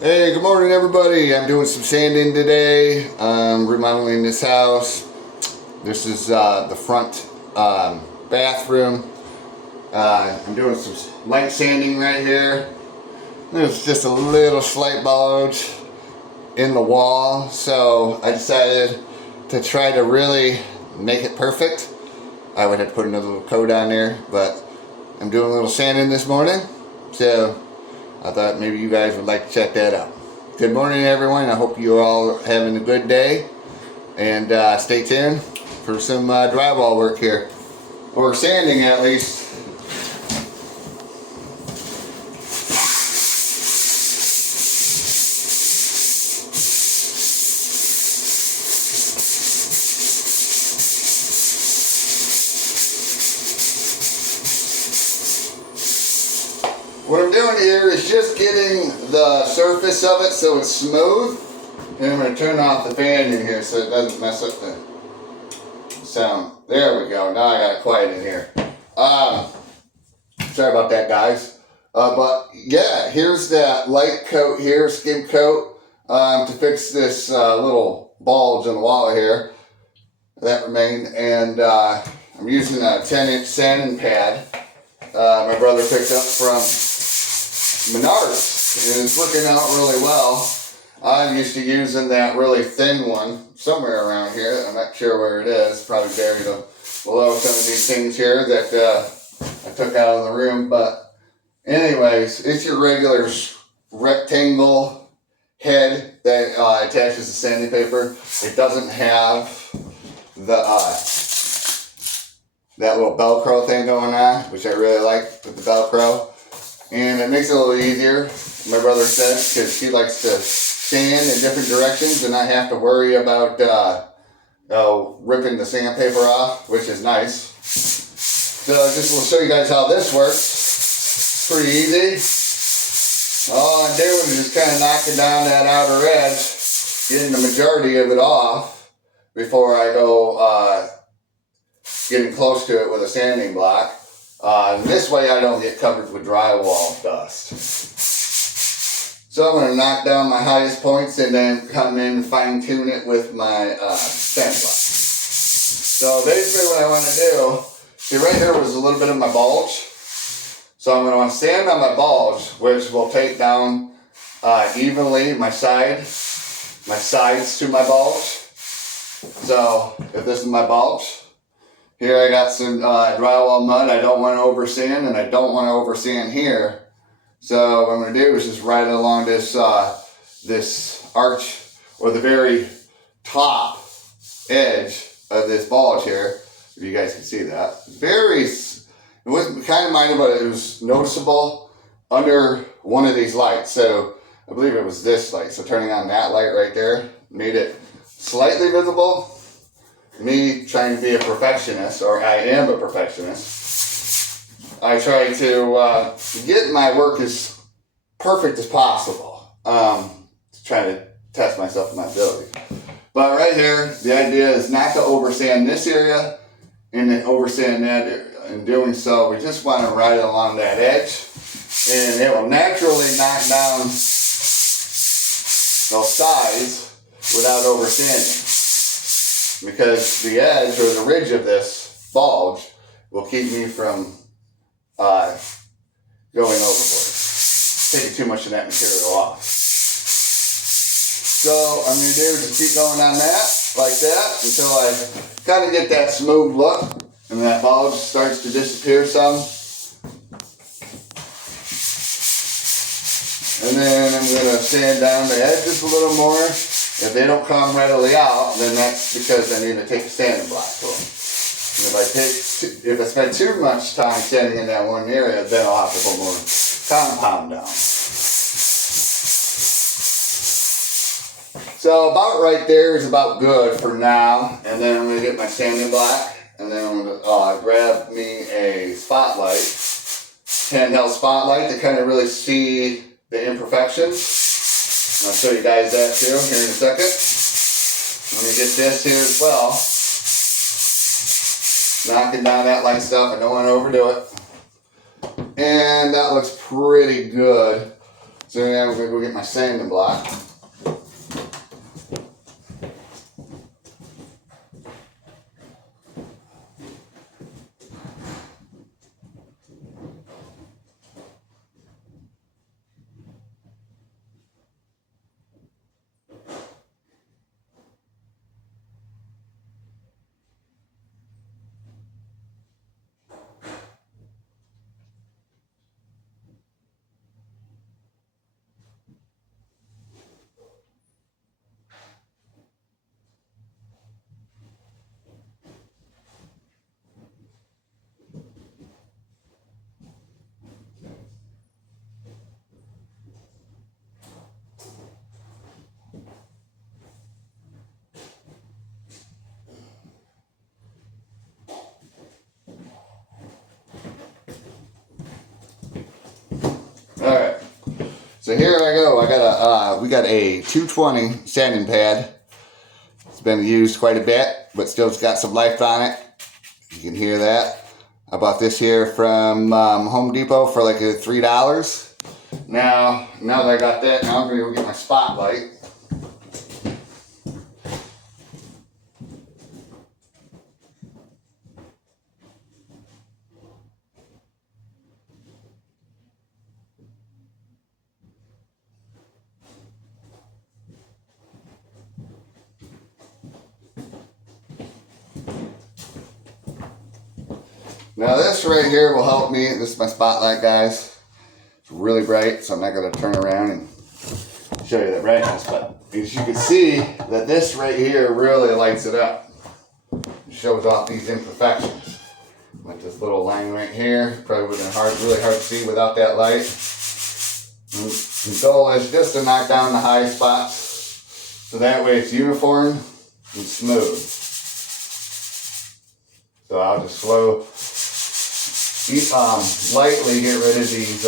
Hey, good morning everybody. I'm doing some sanding today. Remodeling this house. This is the front bathroom. I'm doing some light sanding right here. There's just a little slight bulge in the wall, so I decided to try to really make it perfect. I would have to put another little coat on there, but I'm doing a little sanding this morning, so I thought maybe you guys would like to check that out. Good morning everyone. I hope you're all having a good day, and stay tuned for some drywall work here, or sanding at least. What I'm doing here is just getting the surface of it so it's smooth, and I'm going to turn off the fan in here so it doesn't mess up the sound. There we go. Now I got it quiet in here. Sorry about that, guys. But yeah, here's that light coat here, skim coat, to fix this little bulge in the wall here that remained, and I'm using a 10-inch sanding pad my brother picked up from Menards, and it's working out really well. I'm used to using that really thin one somewhere around here. I'm not sure where it is. Probably buried below some of these things here that I took out of the room. But anyways, it's your regular rectangle head that attaches the sanding paper. It doesn't have the that little Velcro thing going on, which I really like with the Velcro. And it makes it a little easier, my brother said, because he likes to sand in different directions and not have to worry about ripping the sandpaper off, which is nice. So just will show you guys how this works. Pretty easy. All I'm doing is just kind of knocking down that outer edge, getting the majority of it off before I go getting close to it with a sanding block. This way I don't get covered with drywall dust. So I'm going to knock down my highest points and then come in and fine tune it with my sand block. So basically what I want to do, see right here was a little bit of my bulge. So I'm going to want to sand on my bulge, which will take down evenly my sides to my bulge. So if this is my bulge, here I got some drywall mud. I don't want to oversand, and I don't want to oversand here. So what I'm going to do is just ride it along this this arch, or the very top edge of this bulge here. If you guys can see that, it wasn't kind of minor, but it was noticeable under one of these lights. So I believe it was this light. So turning on that light right there made it slightly visible. Me trying to be a perfectionist, or I am a perfectionist, I try to get my work as perfect as possible, to try to test myself and my ability. But right here, the idea is not to oversand this area and then oversand that area. In doing so, we just want to ride along that edge, and it will naturally knock down those sides without oversanding. Because the edge or the ridge of this bulge will keep me from going overboard, taking too much of that material off. So I'm going to do is just keep going on that, like that, until I kind of get that smooth look, and that bulge starts to disappear some. And then I'm going to sand down the edges a little more. If they don't come readily out, then that's because I need to take a sanding block to them. And if I spend too much time sanding in that one area, then I'll have to put more compound down. So about right there is about good for now. And then I'm going to get my sanding block, and then I'm going to grab me a spotlight, handheld spotlight, to kind of really see the imperfections. I'll show you guys that too here in a second. Let me get this here as well. Knocking down that light stuff. I don't want to overdo it. And that looks pretty good. So now I'm gonna go get my sanding block. Alright, so here I go. We got a 220 sanding pad. It's been used quite a bit, but still it's got some life on it. You can hear that. I bought this here from Home Depot for like $3. Now that I got that, now I'm gonna go get my spotlight. Now this right here will help me. This is my spotlight, guys. It's really bright, so I'm not going to turn around and show you the brightness. But as you can see, that this right here really lights it up. It shows off these imperfections. Like this little line right here, probably would have been really hard to see without that light. And the goal is just to knock down the high spots, so that way it's uniform and smooth. So I'll just lightly get rid of these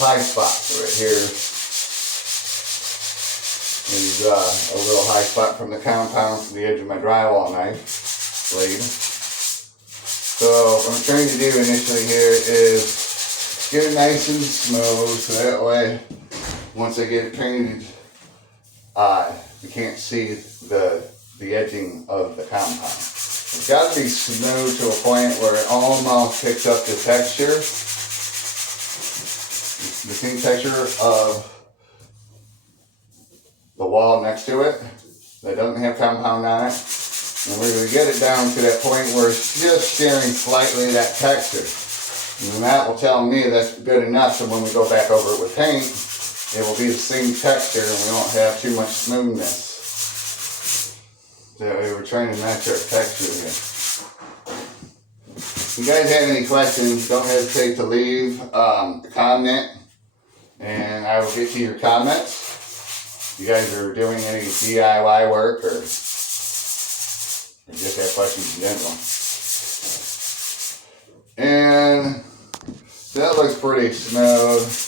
high spots right here. There's a little high spot from the compound from the edge of my drywall knife blade. So what I'm trying to do initially here is get it nice and smooth, so that way once I get it painted, you can't see the edging of the compound. It's got to be smooth to a point where it almost picks up the texture, the same texture of the wall next to it that doesn't have compound on it. And we're going to get it down to that point where it's just sharing slightly that texture. And that will tell me that's good enough, so when we go back over it with paint, it will be the same texture and we won't have too much smoothness. So we were trying to match our texture here. If you guys have any questions, don't hesitate to leave a comment and I will get to your comments. If you guys are doing any DIY work or just have questions in general. And that looks pretty smooth.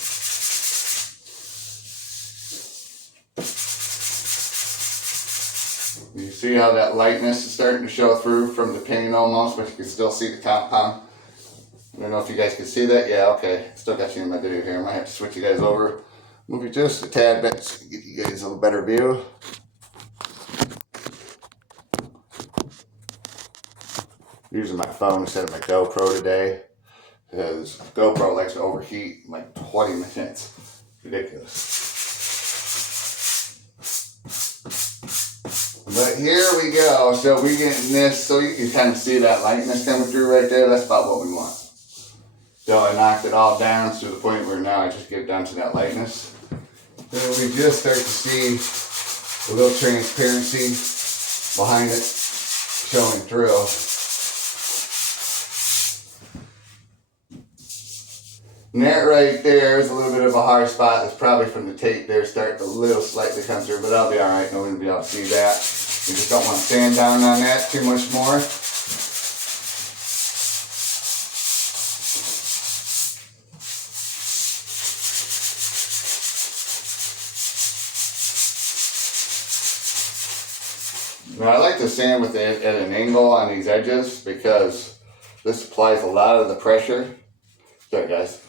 You see how that lightness is starting to show through from the paint almost, but you can still see the compound. I don't know if you guys can see that. Yeah, okay. Still got you in my video here. I might have to switch you guys over. Move you just a tad bit so I can get you guys a little better view. Using my phone instead of my GoPro today, because GoPro likes to overheat in like 20 minutes. Ridiculous. But here we go. So we're getting this, so you can kind of see that lightness coming through right there. That's about what we want. So I knocked it all down to the point where now I just get down to that lightness. Then we just start to see a little transparency behind it showing through. And that right there is a little bit of a hard spot. That's probably from the tape there starting to little slightly come through, but that'll be all right. Nobody'll be able to see that. We just don't want to sand down on that too much more. Now I like to sand with it at an angle on these edges because this applies a lot of the pressure. Sorry guys.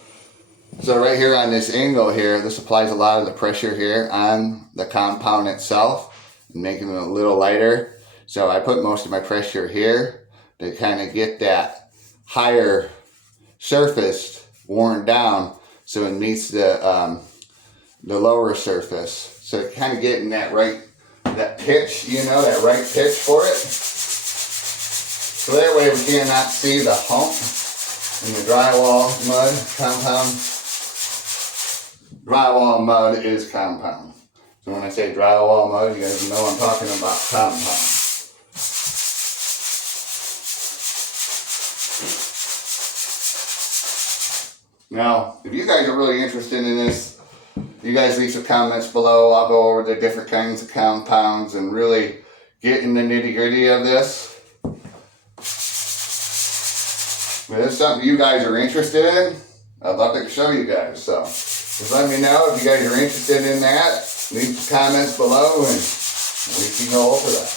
So right here on this angle here, this applies a lot of the pressure here on the compound itself, making it a little lighter. So I put most of my pressure here to kind of get that higher surface worn down so it meets the lower surface. So kind of getting that pitch, that right pitch for it. So that way we cannot see the hump in the drywall mud compound. Drywall mud is compound. So when I say drywall mud, you guys know I'm talking about compound. Now, if you guys are really interested in this, you guys leave some comments below. I'll go over the different kinds of compounds and really get in the nitty-gritty of this. If it's something you guys are interested in, I'd love to show you guys. So just let me know if you guys are interested in that. Leave some comments below and we can go over that.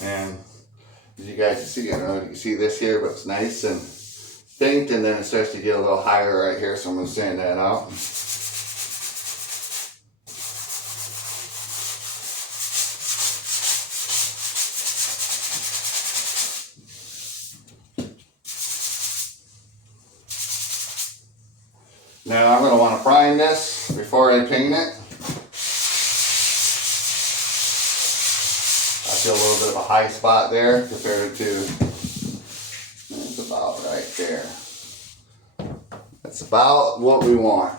And as you guys can see, I don't know if you can see this here, but it's nice and banked, and then it starts to get a little higher right here, so I'm going to sand that out. Now I'm going to want to prime this before I paint it. I feel a little bit of a high spot there compared to, it's about right there. That's about what we want.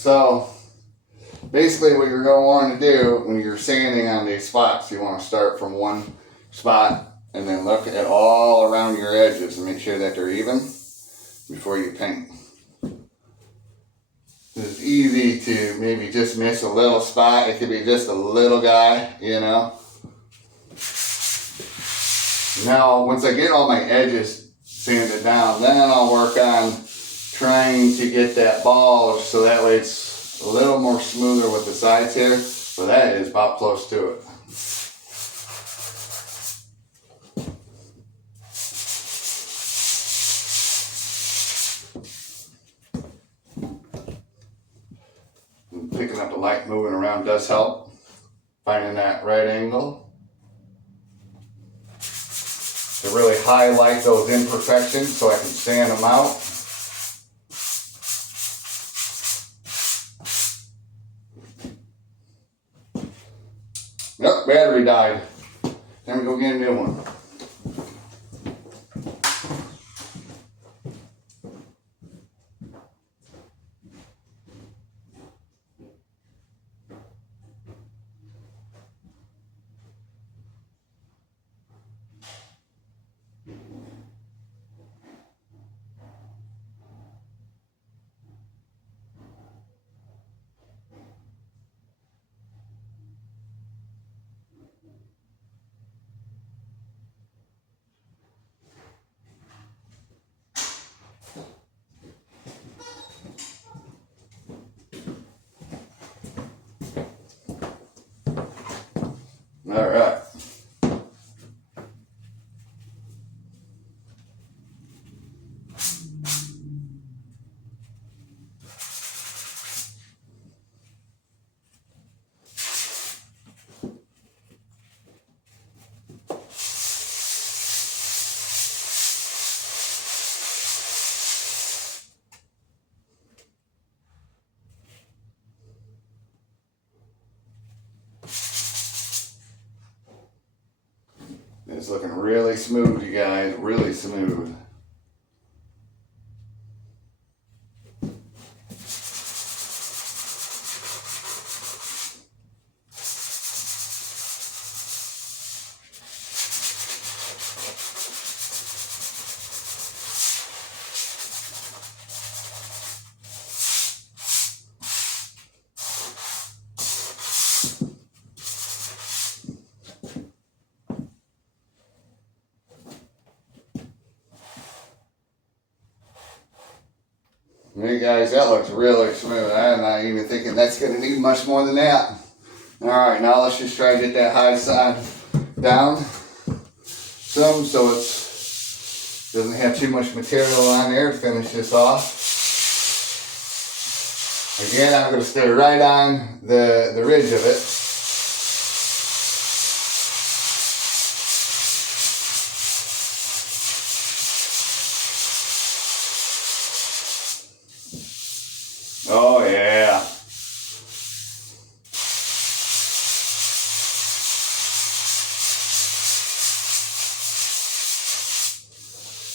So basically what you're going to want to do when you're sanding on these spots, you want to start from one spot and then look at all around your edges and make sure that they're even before you paint. It's easy to maybe just miss a little spot. It could be just a little guy, Now, once I get all my edges sanded down, then I'll work on trying to get that bulge so that way it's a little more smoother with the sides here. So that is about close to it. And picking up the light moving around does help. Finding that right angle to really highlight those imperfections so I can sand them out. Yep, battery died. Time to go get a new one. All right. It's looking really smooth, you guys, really smooth. Hey guys, that looks really smooth. I'm not even thinking that's going to need much more than that. Alright, now let's just try to get that high side down some so it doesn't have too much material on there to finish this off. Again, I'm going to stay right on the ridge of it. Oh yeah.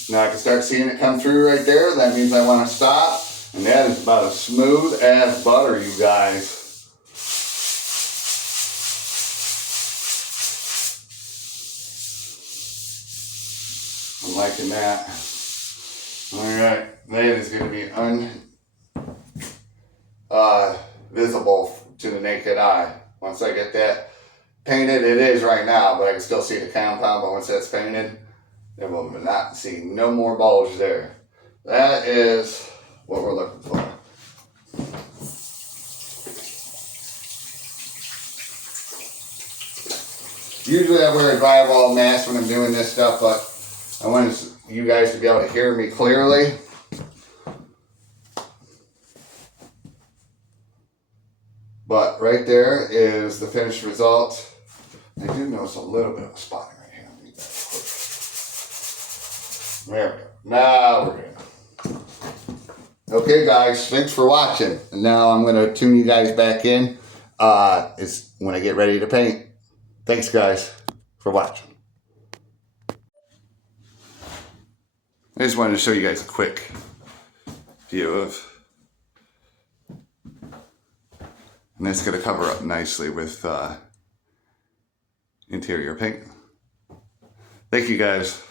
Now I can start seeing it come through right there. That means I want to stop. And that is about as smooth as butter, you guys. I'm liking that. Alright, that is going to be visible to the naked eye. Once I get that painted, it is right now, but I can still see the compound, but once that's painted, then we'll not see no more bulge there. That is what we're looking for. Usually I wear a drywall mask when I'm doing this stuff, but I want you guys to be able to hear me clearly. But right there is the finished result. I do notice a little bit of a spotting right here. There we go. Now we're good. Okay guys, thanks for watching. And now I'm going to tune you guys back in. It's when I get ready to paint. Thanks guys for watching. I just wanted to show you guys a quick view of, and that's going to cover up nicely with interior paint. Thank you guys.